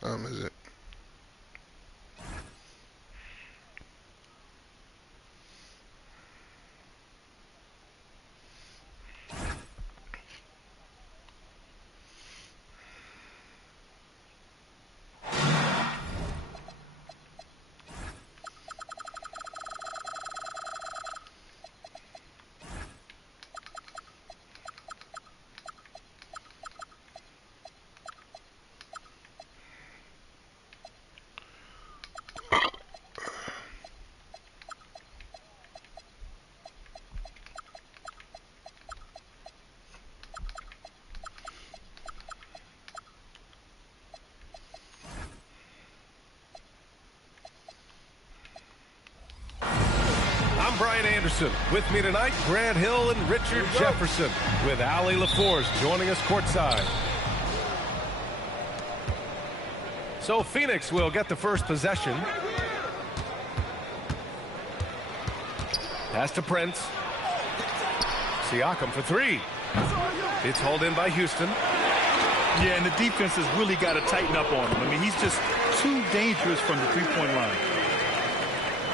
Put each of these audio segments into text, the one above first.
time is it? I'm Brian Anderson. With me tonight, Grant Hill and Richard Jefferson, with Allie LaForce joining us courtside. So Phoenix will get the first possession. Pass to Prince. Siakam for three. It's hauled in by Houston. Yeah, and the defense has really got to tighten up on him. I mean, he's just too dangerous from the three-point line.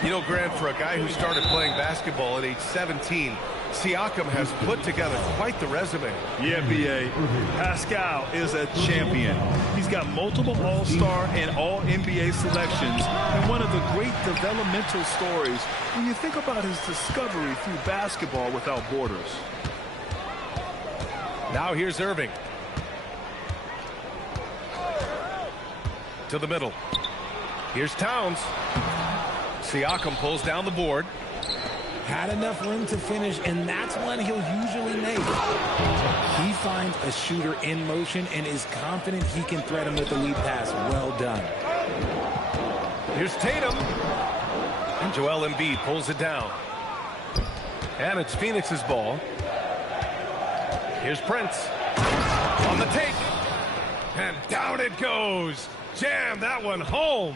You know, Grant, for a guy who started playing basketball at age 17, Siakam has put together quite the resume. Yeah, B.A. Pascal is a champion. He's got multiple All-Star and All-NBA selections, and one of the great developmental stories when you think about his discovery through basketball without borders. Now here's Irving. To the middle. Here's Towns. Siakam pulls down the board. Had enough room to finish, and that's one he'll usually make. He finds a shooter in motion and is confident he can thread him with the lead pass. Well done. Here's Tatum. And Joel Embiid pulls it down. And it's Phoenix's ball. Here's Prince. On the take. And down it goes. Jam that one home.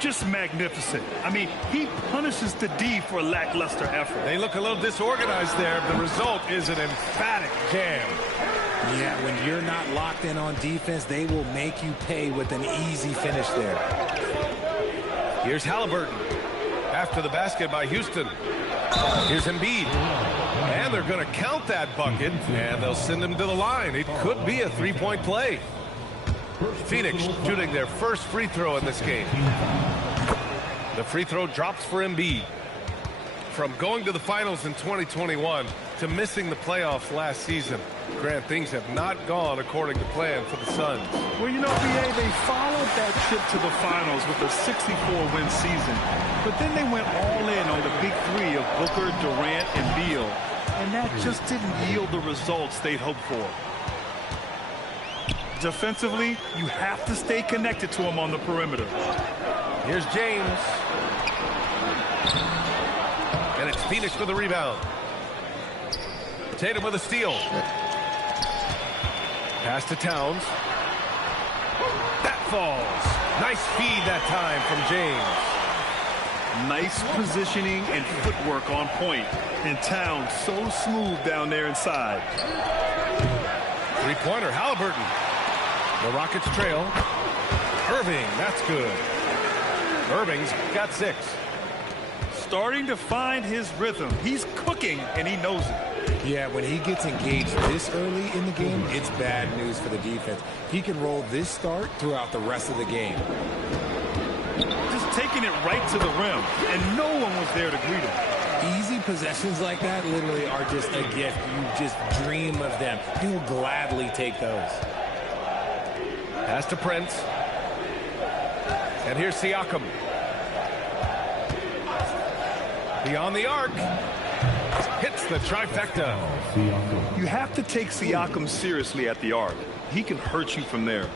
Just magnificent. I mean, he punishes the D for lackluster effort. They look a little disorganized there. The result is an emphatic jam. Yeah, when you're not locked in on defense, they will make you pay with an easy finish there. Here's Halliburton. After the basket by Houston. Here's Embiid. And they're going to count that bucket, and they'll send him to the line. It could be a three-point play. Phoenix shooting their first free throw in this game. The free throw drops for Embiid. From going to the finals in 2021 to missing the playoffs last season, Grant, things have not gone according to plan for the Suns. Well, you know, B.A., they followed that trip to the finals with a 64-win season. But then they went all in on the big three of Booker, Durant, and Beal. And that just didn't yield the results they'd hoped for. Defensively, you have to stay connected to him on the perimeter. Here's James. And it's Phoenix for the rebound. Tatum with a steal. Pass to Towns. That falls. Nice feed that time from James. Nice positioning and footwork on point. And Towns so smooth down there inside. Three-pointer, Halliburton. The Rockets trail. Irving, that's good. Irving's got 6. Starting to find his rhythm. He's cooking, and he knows it. Yeah, when he gets engaged this early in the game, it's bad news for the defense. He can roll this start throughout the rest of the game. Just taking it right to the rim, and no one was there to greet him. Easy possessions like that literally are just a gift. You just dream of them. He'll gladly take those. Pass to Prince. And here's Siakam. Beyond the arc. Hits the trifecta. You have to take Siakam seriously at the arc. He can hurt you from there.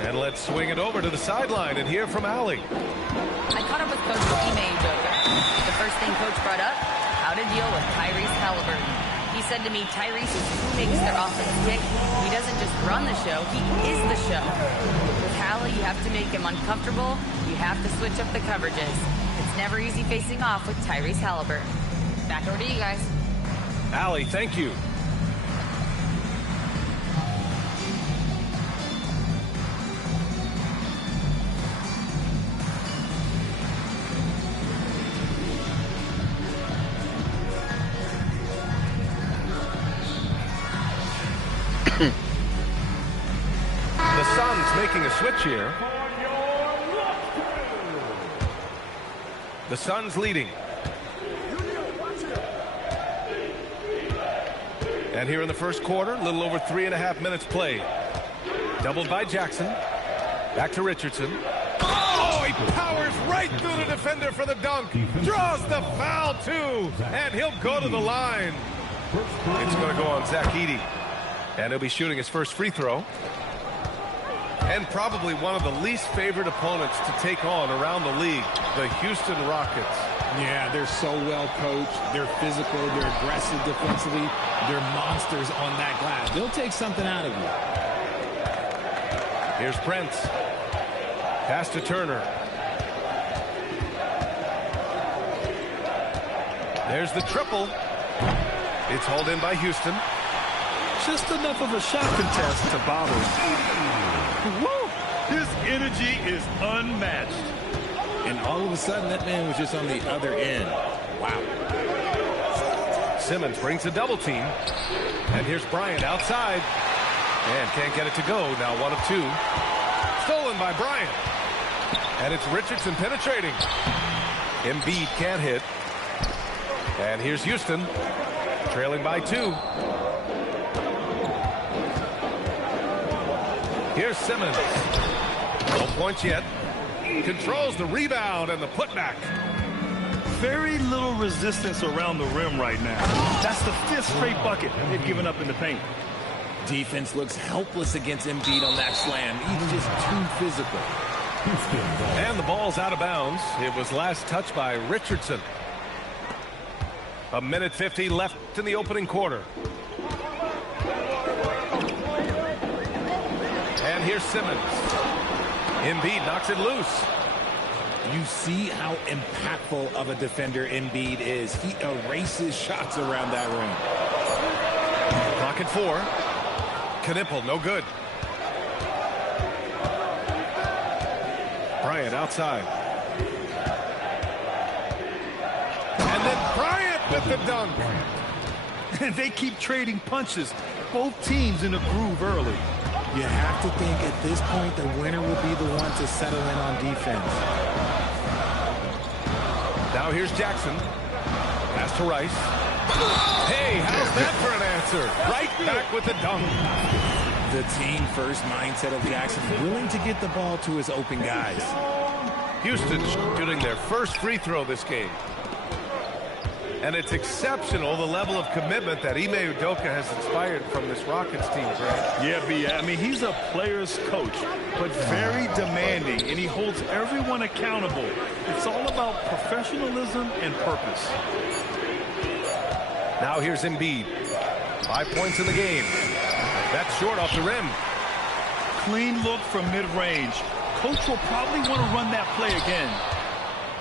And let's swing it over to the sideline and hear from Allie. I caught up with Coach Ime Udoka. The first thing Coach brought up, how to deal with Tyrese Halliburton. He said to me, Tyrese is who makes their offense tick. He doesn't just run the show, he is the show. With Hallie, you have to make him uncomfortable. You have to switch up the coverages. It's never easy facing off with Tyrese Halliburton. Back over to you guys. Allie, thank you. Suns making a switch here. The Suns leading. And here in the first quarter, a little over 3.5 minutes played. Doubled by Jackson. Back to Richardson. Oh, he powers right through the defender for the dunk. Draws the foul, too. And he'll go to the line. It's going to go on Zach Edey. And he'll be shooting his first free throw. And probably one of the least favored opponents to take on around the league, the Houston Rockets. Yeah, they're so well coached. They're physical. They're aggressive defensively. They're monsters on that glass. They'll take something out of you. Here's Prince. Pass to Turner. There's the triple. It's hauled in by Houston. Just enough of a shot contest to bother. Woo! His energy is unmatched. And all of a sudden, that man was just on the other end. Wow. Simmons brings a double team. And here's Bryant outside. And can't get it to go. Now 1 of 2. Stolen by Bryant. And it's Richardson penetrating. Embiid can't hit. And here's Houston. Trailing by 2. Here's Simmons. No points yet. Controls the rebound and the putback. Very little resistance around the rim right now. That's the 5th straight bucket they've given up in the paint. Defense looks helpless against Embiid on that slam. He's just too physical. And the ball's out of bounds. It was last touched by Richardson. 1:50 left in the opening quarter. And here's Simmons. Embiid knocks it loose. You see how impactful of a defender Embiid is. He erases shots around that rim. Clock at 4. Knipple, no good. Bryant outside. And then Bryant with the dunk. And they keep trading punches. Both teams in a groove early. You have to think at this point the winner will be the one to settle in on defense. Now here's Jackson. Pass to Rice. Hey, how's that for an answer? Right back with the dunk. The team-first mindset of Jackson, willing to get the ball to his open guys. Houston shooting their first free throw this game. And it's exceptional, the level of commitment that Ime Udoka has inspired from this Rockets team, Greg. Yeah, B. I mean, he's a player's coach, but very demanding, and he holds everyone accountable. It's all about professional,ism and purpose. Now here's Embiid. 5 points in the game. That's short off the rim. Clean look from mid-range. Coach will probably want to run that play again.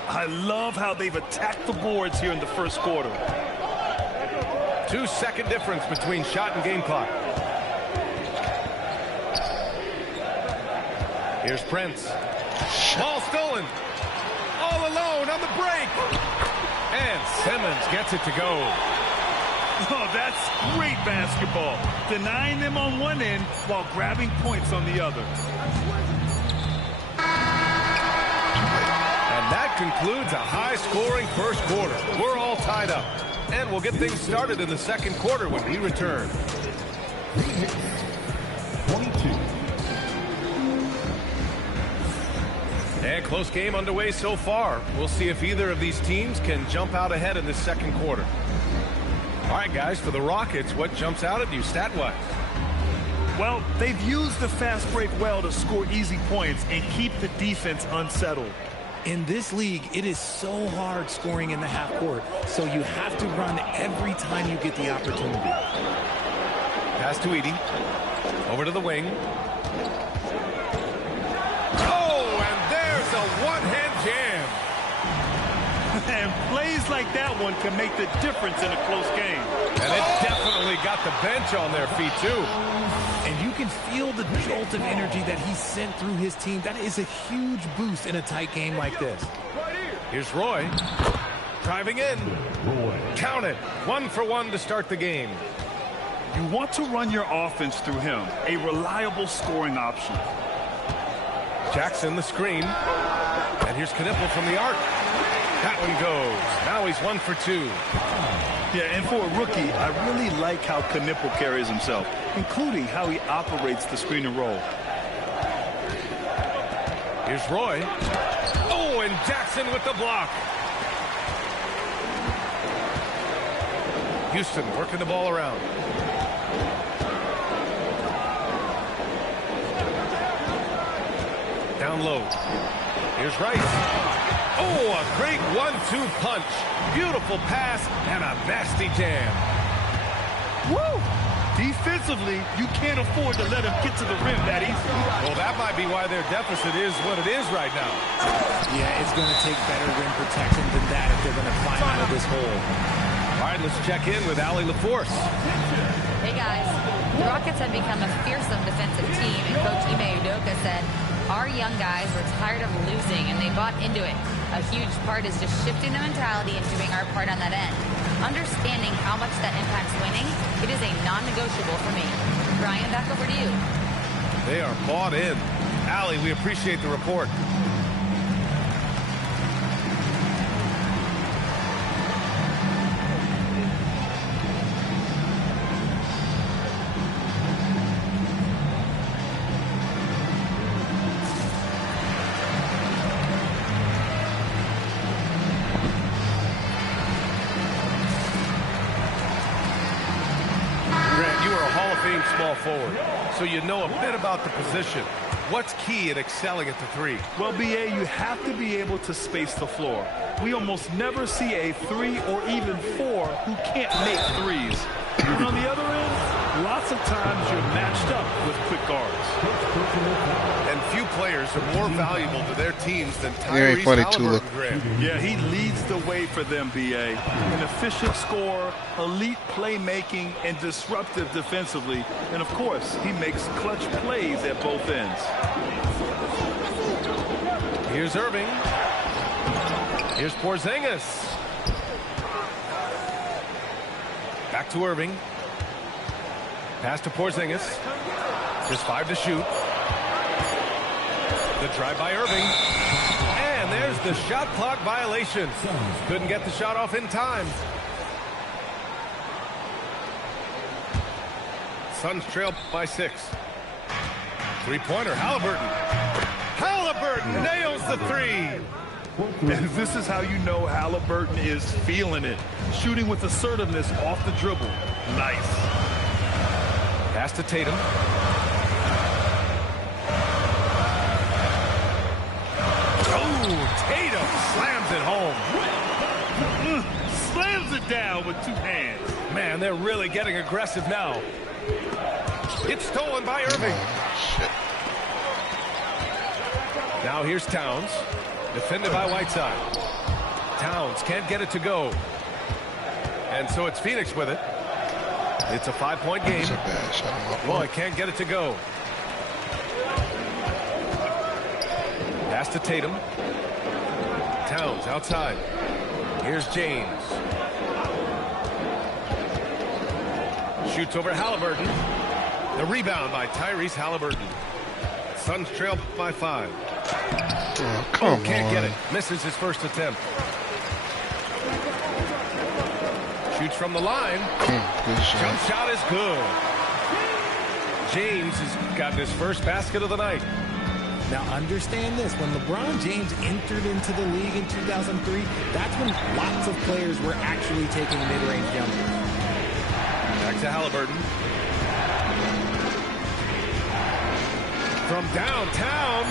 I love how they've attacked the boards here in the first quarter. 2-second difference between shot and game clock. Here's Prince. Ball stolen. All alone on the break. And Simmons gets it to go. Oh, that's great basketball. Denying them on one end while grabbing points on the other. And that concludes a high-scoring first quarter. We're all tied up. And we'll get things started in the second quarter when we return. 22. And close game underway so far. We'll see if either of these teams can jump out ahead in this second quarter. All right, guys, for the Rockets, what jumps out at you stat-wise? Well, they've used the fast break well to score easy points and keep the defense unsettled. In this league, it is so hard scoring in the half court, so you have to run every time you get the opportunity. Pass to Edey. Over to the wing. Oh, and there's a one-hand jam. And plays like that one can make the difference in a close game. And it definitely got the bench on their feet, too. And you can feel the jolt of energy that he sent through his team. That is a huge boost in a tight game like this. Here's Roy. Driving in. Count it. 1 for 1 to start the game. You want to run your offense through him, a reliable scoring option. Jackson the screen. And here's Knipple from the arc. That one goes. Now he's 1 for 2. Yeah, and for a rookie, I really like how Knipple carries himself, including how he operates the screen and roll. Here's Roy. Oh, and Jackson with the block. Houston working the ball around. Down low. Here's Rice. Oh, a great 1-2 punch. Beautiful pass and a nasty jam. Woo! Defensively, you can't afford to let him get to the rim that easily. Well, that might be why their deficit is what it is right now. Yeah, it's going to take better rim protection than that if they're going to climb out of this hole. All right, let's check in with Allie LaForce. Hey, guys. The Rockets have become a fearsome defensive team, and Coach Ime Udoka said, our young guys were tired of losing, and they bought into it. A huge part is just shifting the mentality and doing our part on that end. Understanding how much that impacts winning, it is a non-negotiable for me. Brian, back over to you. They are bought in. Allie, we appreciate the report. Small forward, so you know a bit about the position. What's key in excelling at the three? Well, BA, you have to be able to space the floor. We almost never see a 3 or even 4 who can't make threes. And on the other end, lots of times you're matched up with quick guards. And few players are more valuable to their teams than Tyrese Haliburton, Grant. Yeah, he leads the way for them, BA. An efficient scorer, elite playmaking, and disruptive defensively. And, of course, he makes clutch plays at both ends. Here's Irving. Here's Porzingis. Back to Irving. Pass to Porzingis. Just 5 to shoot. The drive by Irving. And there's the shot clock violation. Couldn't get the shot off in time. Suns trail by 6. Three-pointer, Haliburton. Haliburton nails the 3. And this is how you know Haliburton is feeling it. Shooting with assertiveness off the dribble. Nice. Pass to Tatum. Oh, Tatum slams it home. Slams it down with 2 hands. Man, they're really getting aggressive now. It's stolen by Irving. Now here's Towns. Defended by Whiteside. Towns can't get it to go. And so it's Phoenix with it. It's a 5-point game. Boy, can't get it to go. Pass to Tatum. Towns outside. Here's James. Shoots over Haliburton. The rebound by Tyrese Haliburton. Suns trail by 5. Oh, come on. Can't get it. Misses his first attempt. Shoots from the line. Jump shot is good. James has gotten his first basket of the night. Now understand this, when LeBron James entered into the league in 2003, that's when lots of players were actually taking mid-range jumpers. Back to Haliburton. From downtown.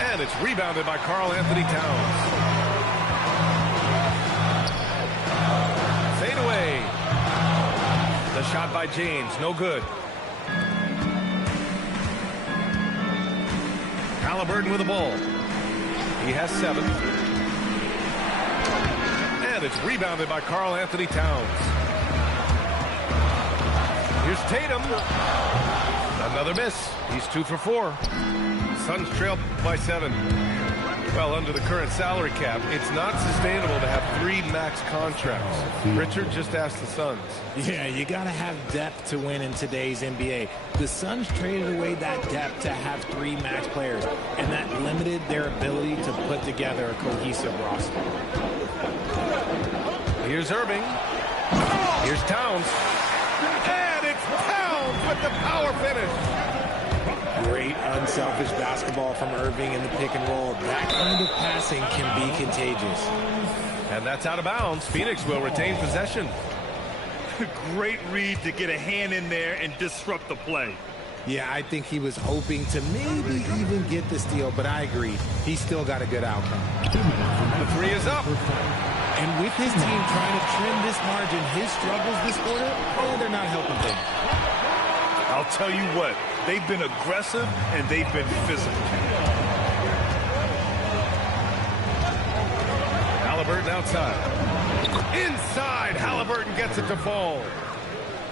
And it's rebounded by Karl Anthony Towns. Fade away. The shot by James, no good. Haliburton with the ball. He has 7. And it's rebounded by Karl Anthony Towns. Here's Tatum. Another miss. He's 2 for 4. Suns trail by 7. Well, under the current salary cap, it's not sustainable to have 3 max contracts. Richard just asked the Suns. Yeah, you got to have depth to win in today's NBA. The Suns traded away that depth to have 3 max players, and that limited their ability to put together a cohesive roster. Here's Irving. Here's Towns. And it's Towns with the power finish. Great unselfish basketball from Irving in the pick and roll. That kind of passing can be contagious. And that's out of bounds. Phoenix will retain possession. Great read to get a hand in there and disrupt the play. Yeah, I think he was hoping to maybe even get the steal, but I agree. He still got a good outcome. The 3 is up. And with his team trying to trim this margin, his struggles this quarter, they're not helping things. I'll tell you what, they've been aggressive and they've been physical. Halliburton outside. Inside, Halliburton gets it to fall.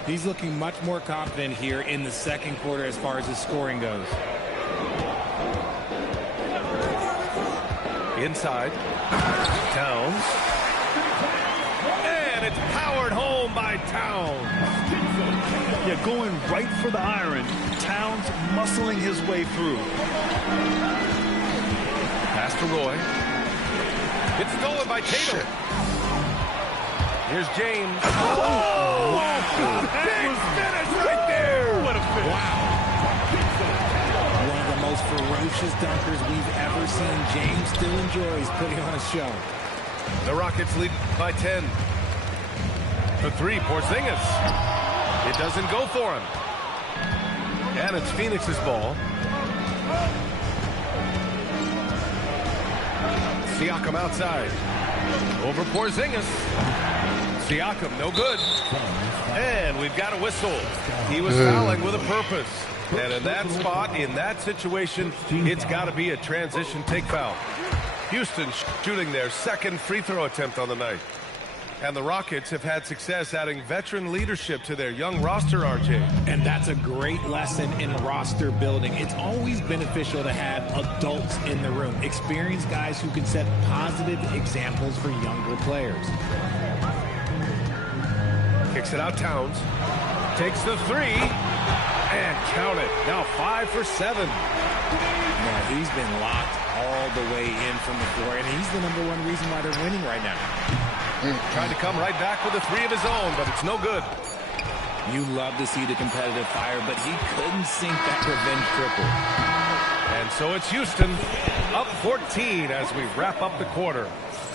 He's looking much more confident here in the second quarter as far as his scoring goes. Inside. Towns. And it's powered home by Towns. Yeah, going right for the iron. Towns muscling his way through. Pass to Roy. It's stolen by Tatum. Here's James. Oh! Wow. Big finish right there. What a finish. Wow. One of the most ferocious dunkers we've ever seen. James still enjoys putting on a show. The Rockets lead by 10. The 3, Porzingis. It doesn't go for him. And it's Phoenix's ball. Siakam outside. Over Porzingis. Siakam, no good. And we've got a whistle. He was fouling with a purpose. And in that spot, in that situation, it's got to be a transition take foul. Houston shooting their 2nd free throw attempt on the night. And the Rockets have had success adding veteran leadership to their young roster, RJ. And that's a great lesson in roster building. It's always beneficial to have adults in the room, experienced guys who can set positive examples for younger players. Kicks it out, Towns. Takes the 3. And count it. Now 5 for 7. Now, he's been locked all the way in from the floor, and he's the #1 reason why they're winning right now. Tried to come right back with a 3 of his own, but it's no good. You love to see the competitive fire, but he couldn't sink that revenge triple. And so it's Houston up 14 as we wrap up the quarter.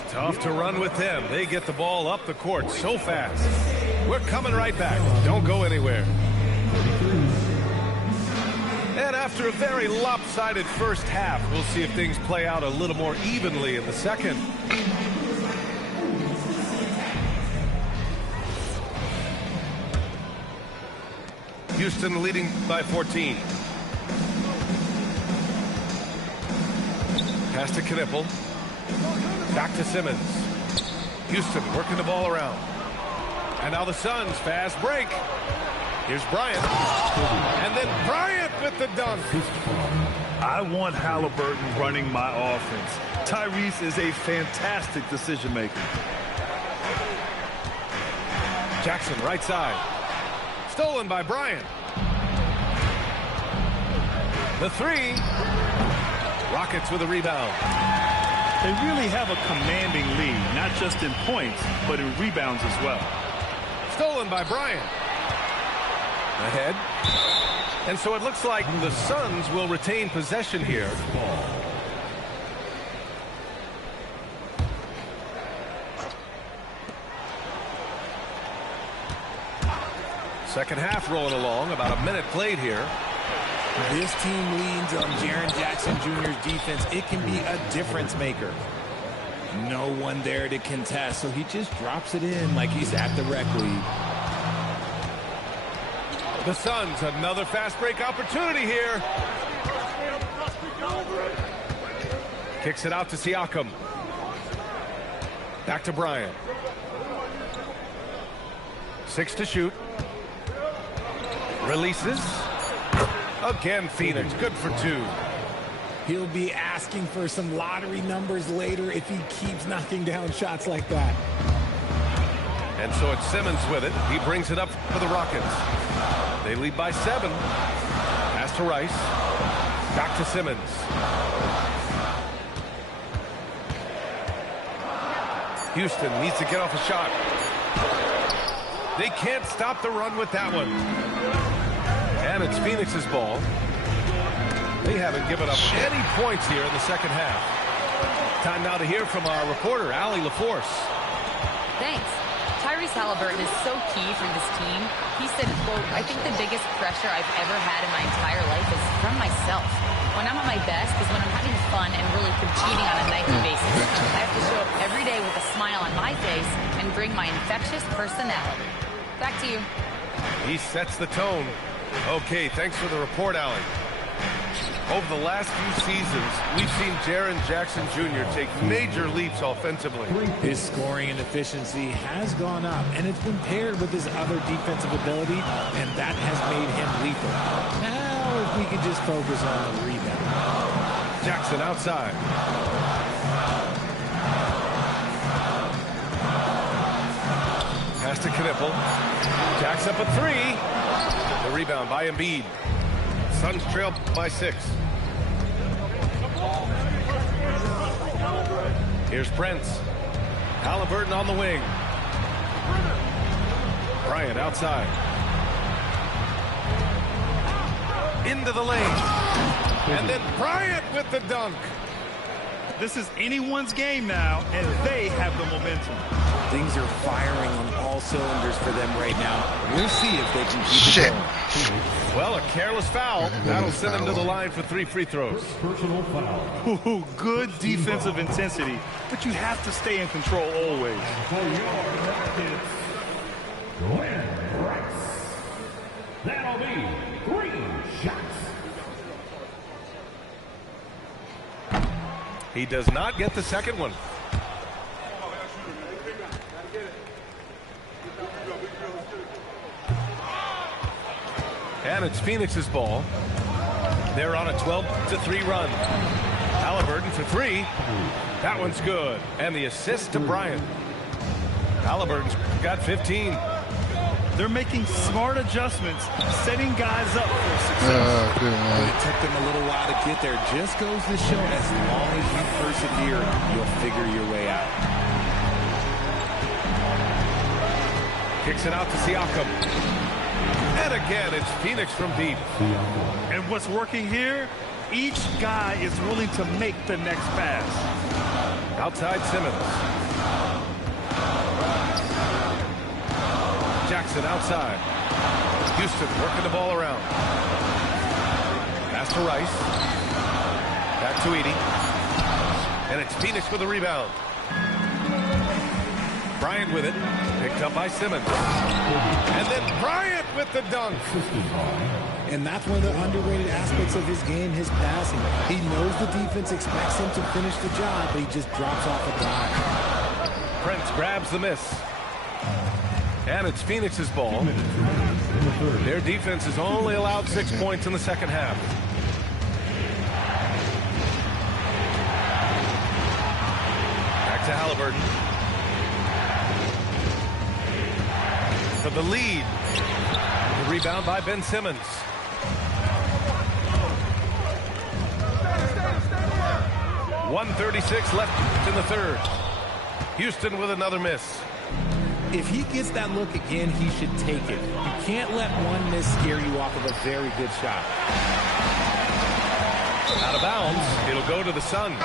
Tough to run with them. They get the ball up the court so fast. We're coming right back. Don't go anywhere. And after a very lopsided first half, we'll see if things play out a little more evenly in the second. Houston leading by 14. Pass to Knipple. Back to Simmons. Houston working the ball around. And now the Suns fast break. Here's Bryant. And then Bryant with the dunk. I want Halliburton running my offense. Tyrese is a fantastic decision maker. Jackson right side. Stolen by Bryant. The 3. Rockets with a rebound. They really have a commanding lead, not just in points, but in rebounds as well. Stolen by Bryant. Ahead. And so it looks like the Suns will retain possession here. Second half rolling along, about a minute played here. This team leans on Jaren Jackson Jr.'s defense. It can be a difference maker. No one there to contest, so he just drops it in like he's at the rec league. The Suns, another fast break opportunity here. Kicks it out to Siakam. Back to Bryant. 6 to shoot. Releases. Again, Phoenix. Good for 2. He'll be asking for some lottery numbers later if he keeps knocking down shots like that. And so it's Simmons with it. He brings it up for the Rockets. They lead by 7. Pass to Rice. Back to Simmons. Houston needs to get off a shot. They can't stop the run with that one. And it's Phoenix's ball. They haven't given up any points here in the second half. Time now to hear from our reporter, Allie LaForce. Thanks. Tyrese Haliburton is so key for this team. He said, quote, "I think the biggest pressure I've ever had in my entire life is from myself. When I'm at my best is when I'm having fun and really competing on a nightly basis. I have to show up every day with a smile on my face and bring my infectious personality." Back to you. He sets the tone. Okay, thanks for the report, Allie. Over the last few seasons, we've seen Jaren Jackson Jr. take major leaps offensively. His scoring and efficiency has gone up, and it's been paired with his other defensive ability, and that has made him lethal. Now, if we could just focus on the rebound. Jackson outside. Pass to Knipple. Jacks up a 3. The rebound by Embiid. Suns trail by 6. Here's Prince. Haliburton on the wing. Bryant outside. Into the lane. And then Bryant with the dunk. This is anyone's game now, and they have the momentum. Things are firing on all cylinders for them right now. We'll see if they can keep it going. Well, a careless foul. That'll send him to the line for 3 free throws. Ooh, good defensive intensity, but you have to stay in control always. That'll be 3 shots. He does not get the second one. And it's Phoenix's ball. They're on a 12-3 run. Haliburton for 3. That one's good. And the assist to Bryant. Haliburton's got 15. They're making smart adjustments, setting guys up for success. It took them a little while to get there. Just goes to show, as long as you persevere, you'll figure your way out. Kicks it out to Siakam. And again, it's Phoenix from deep. And what's working here? Each guy is willing to make the next pass. Outside Simmons. Jackson outside. Houston working the ball around. Pass to Rice. Back to Edey. And it's Phoenix with the rebound. Bryant with it. Picked up by Simmons. And then Bryant with the dunk. And that's one of the underrated aspects of his game, his passing. He knows the defense expects him to finish the job, but he just drops off a dime. Prince grabs the miss. And it's Phoenix's ball. Their defense has only allowed 6 points in the second half. Back to Haliburton. For the lead. The rebound by Ben Simmons. .136 left in the third. Houston with another miss. If he gets that look again, he should take it. You can't let one miss scare you off of a very good shot. Out of bounds. It'll go to the Suns.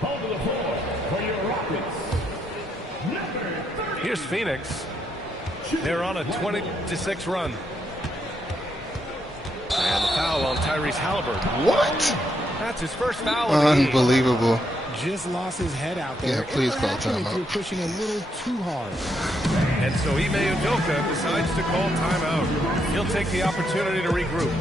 Hold to the floor for your Rockets. Here's Phoenix. They're on a 20-6 run. And the foul on Tyrese Haliburton. What? That's his first foul of the game. Unbelievable. Just lost his head out there. Yeah, please It call happened if timeout. you're pushing a little too hard. And so Ime Udoka decides to call timeout. He'll take the opportunity to regroup.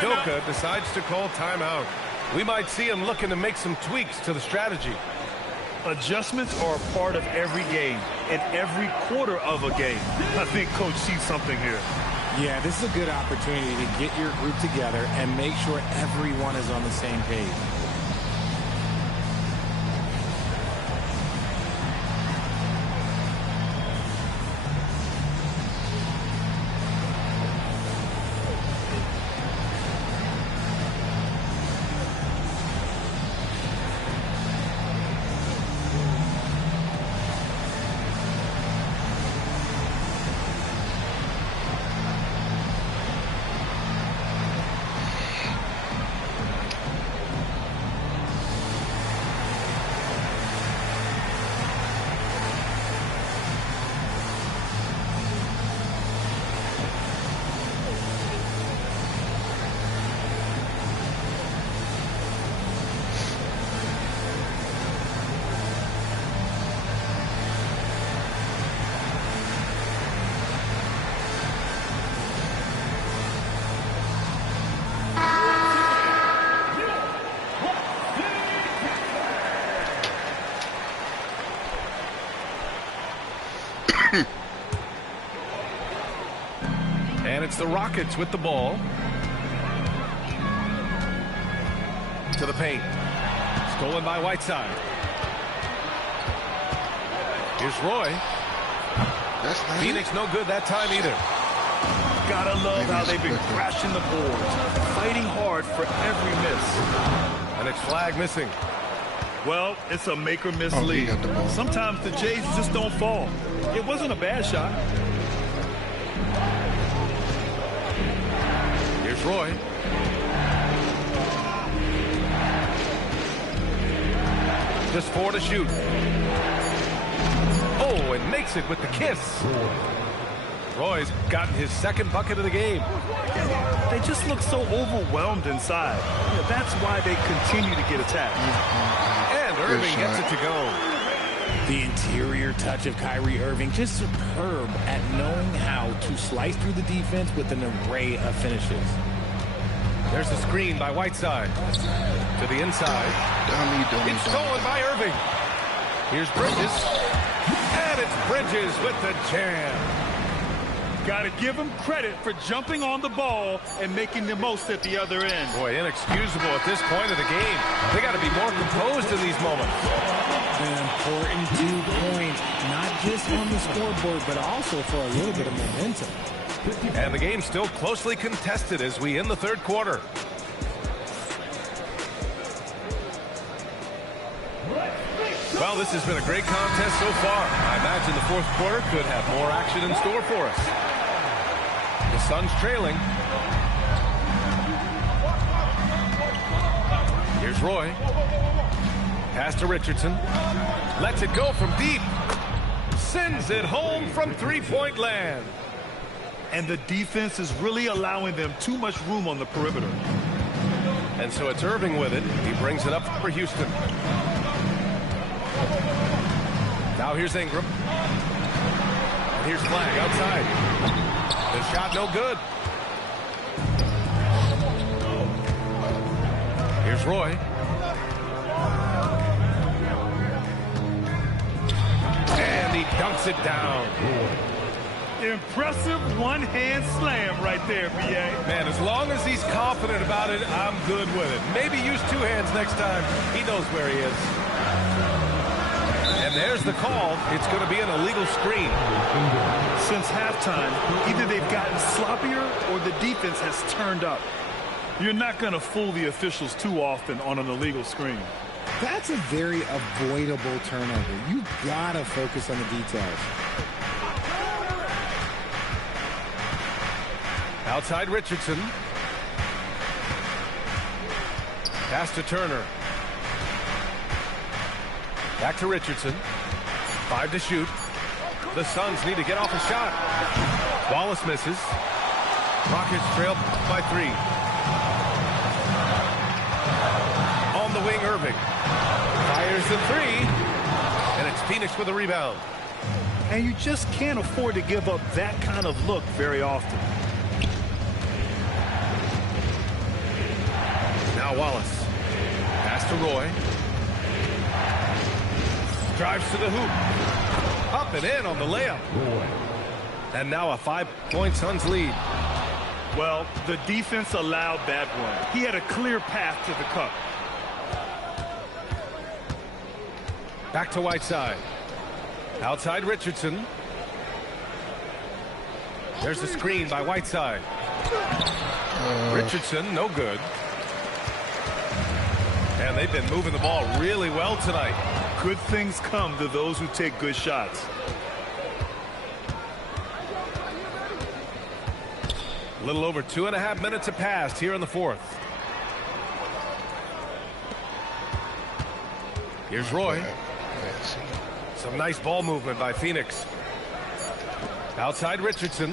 Udoka decides to call timeout. We might see him looking to make some tweaks to the strategy. Adjustments are a part of every game and every quarter of a game. I think Coach sees something here. Yeah, this is a good opportunity to get your group together and make sure everyone is on the same page. And it's the Rockets with the ball. To the paint. Stolen by Whiteside. Here's Roy. Phoenix no good that time either. Gotta love how they've been crashing the boards, fighting hard for every miss. And it's flag missing. Well, it's a make or miss lead. Sometimes the Jays just don't fall. It wasn't a bad shot. Here's Roy. Just 4 to shoot. Oh, and makes it with the kiss. Roy's gotten his second bucket of the game. They just look so overwhelmed inside. Yeah, that's why they continue to get attacked. And Irving gets it to go. The interior touch of Kyrie Irving, just superb at knowing how to slice through the defense with an array of finishes. There's a screen by Whiteside. To the inside. It's stolen by Irving. Here's Bridges. And it's Bridges with the jam. Got to give him credit for jumping on the ball and making the most at the other end. Boy, inexcusable at this point of the game. They got to be more composed in these moments. An important 2 points, not just on the scoreboard, but also for a little bit of momentum. And the game's still closely contested as we end the third quarter. Well, this has been a great contest so far. I imagine the fourth quarter could have more action in store for us. The Suns trailing. Here's Roy. Pass to Richardson. Lets it go from deep. Sends it home from three-point land. And the defense is really allowing them too much room on the perimeter. And so it's Irving with it. He brings it up for Houston. Now here's Ingram. And here's Flag outside. The shot no good. Here's Roy. And he dunks it down. Impressive one-hand slam right there, B.A. Man, as long as he's confident about it, I'm good with it. Maybe use 2 hands next time. He knows where he is. And there's the call. It's going to be an illegal screen. Since halftime, either they've gotten sloppier or the defense has turned up. You're not going to fool the officials too often on an illegal screen. That's a very avoidable turnover. You gotta focus on the details. Outside Richardson. Pass to Turner. Back to Richardson. 5 to shoot. The Suns need to get off a shot. Wallace misses. Rockets trail by 3. On the wing, Irving. Fires the 3. And it's Phoenix with a rebound. And you just can't afford to give up that kind of look very often. Now Wallace. Pass to Roy. Drives to the hoop. Up and in on the layup. And now a 5-point Suns lead. Well, the defense allowed that one. He had a clear path to the cup. Back to Whiteside. Outside Richardson. There's the screen by Whiteside. Richardson, no good. And they've been moving the ball really well tonight. Good things come to those who take good shots. A little over 2.5 minutes have passed here in the fourth. Here's Roy. Some nice ball movement by Phoenix. Outside Richardson.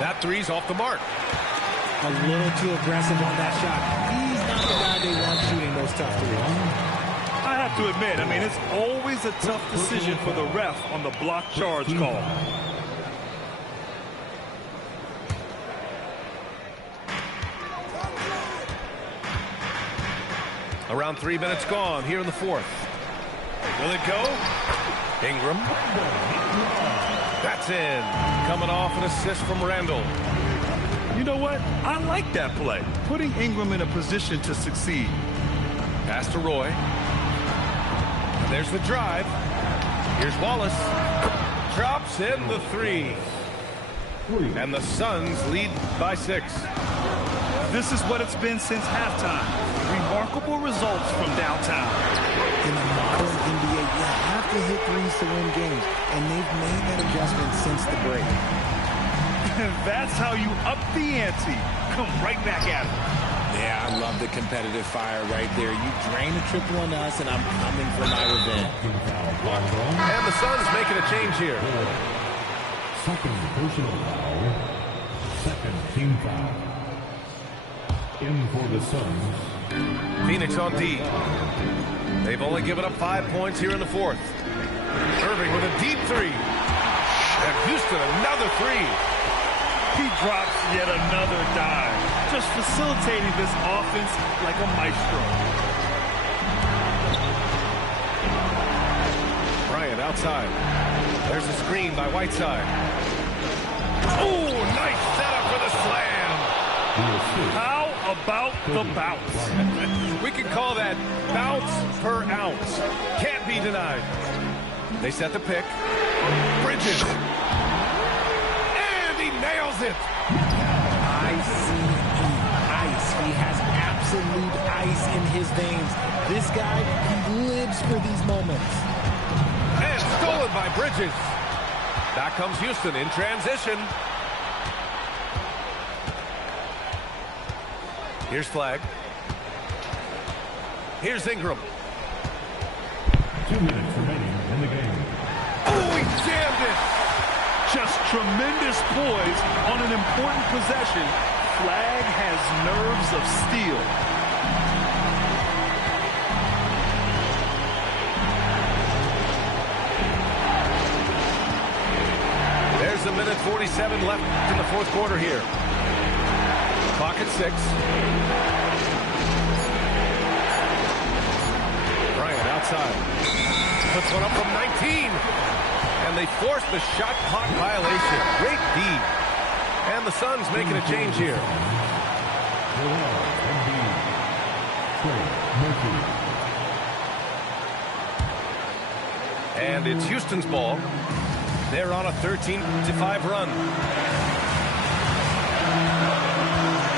That three's off the mark. A little too aggressive on that shot. He's not the guy they want shooting those tough threes. I have to admit, I mean, it's always a tough decision for the ref on the block charge call. Around 3 minutes gone here in the fourth. Will it go? Ingram. That's in. Coming off an assist from Randall. You know what? I like that play. Putting Ingram in a position to succeed. Pass to Roy. And there's the drive. Here's Wallace. Drops in the three. And the Suns lead by 6. This is what it's been since halftime. Remarkable results from downtown. In the modern NBA, you have to hit threes to win games, and they've made that adjustment since the break. And that's how you up the ante. Come right back at it. Yeah, I love the competitive fire right there. You drain a triple on us, and I'm coming for my revenge. And the Suns making a change here. Second personal foul. Second team foul. In for the Suns. Phoenix on D. They've only given up 5 points here in the fourth. Irving with a deep three. And Houston another three. He drops yet another dive. Just facilitating this offense like a maestro. Bryant outside. There's a screen by Whiteside. Oh, nice setup for the slam. How about the bounce? We can call that bounce per ounce. Can't be denied. They set the pick. Bridges. And he nails it. ICE. He has absolute ice in his veins. This guy, he lives for these moments. And stolen by Bridges. Back comes Houston in transition. Here's Flagg. Here's Ingram. 2 minutes remaining in the game. Oh, he jammed it. Just tremendous poise on an important possession. Flagg has nerves of steel. There's a minute 47 left in the fourth quarter here. Clock at 6. Bryant outside. Puts one up from 19. And they force the shot clock violation. Great D. And the Suns making a change here. And it's Houston's ball. They're on a 13-5 run.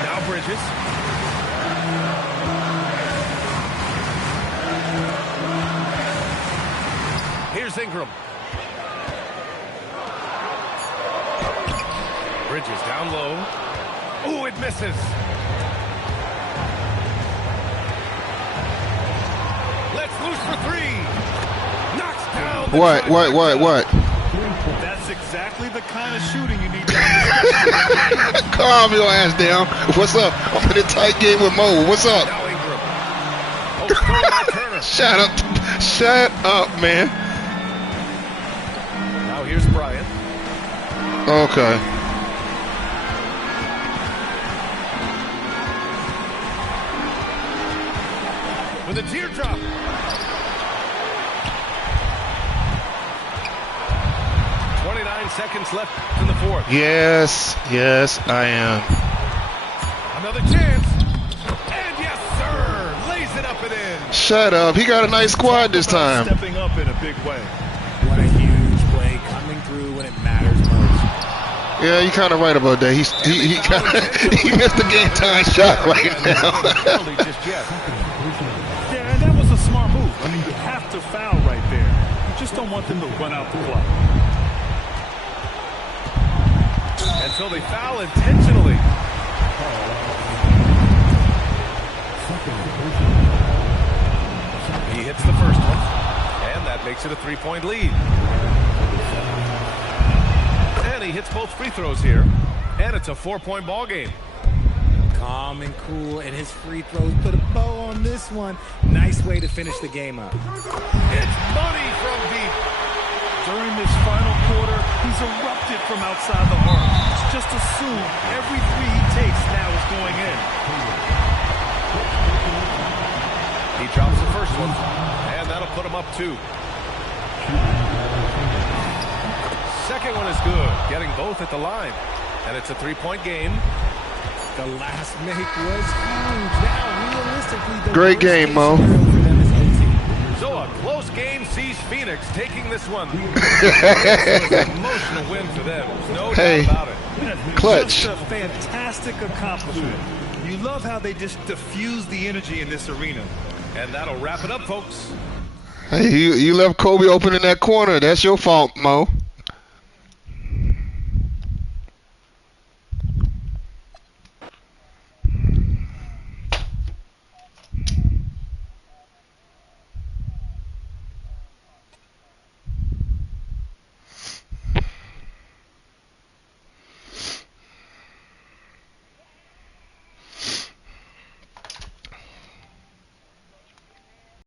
Now Bridges. Here's Ingram. Bridges down low. Oh, it misses. Let's loose for three. Knocks down. What? That's exactly the kind of shooting you need to Calm your ass down. What's up? I'm in a tight game with Mo. What's up? Now Ingram. Oh, stolen by Turner. Shut up, man. Now here's Bryant. Okay. seconds left in the fourth. Yes, I am. Another chance. And yes, sir. Lays it up and in. Shut up. He got a nice squad this time. Stepping up in a big way. What a huge play coming through when it matters most. Yeah, you're kind of right about that. He missed the game time shot right now. Yeah, and that was a smart move. I mean, you have to foul right there. You just don't want them to run out the clock. And so they foul intentionally. He hits the first one, and that makes it a 3-point lead. And he hits both free throws here, and it's a 4-point ball game. Calm and cool, and his free throws put a bow on this one. Nice way to finish the game up. It's money from deep. During this final quarter, he's erupted from outside the arc. Just assume every three he takes now is going in. He drops the first one, and that'll put him up 2. Second one is good, getting both at the line. And it's a 3-point game. The last make was huge. Now, realistically, the Great game, Mo. So a close game sees Phoenix taking this one. This was an emotional win for them. No doubt about it. Clutch. Just a fantastic accomplishment. You love how they just diffuse the energy in this arena. And that'll wrap it up, folks. Hey, you left Kobe open in that corner. That's your fault, Mo.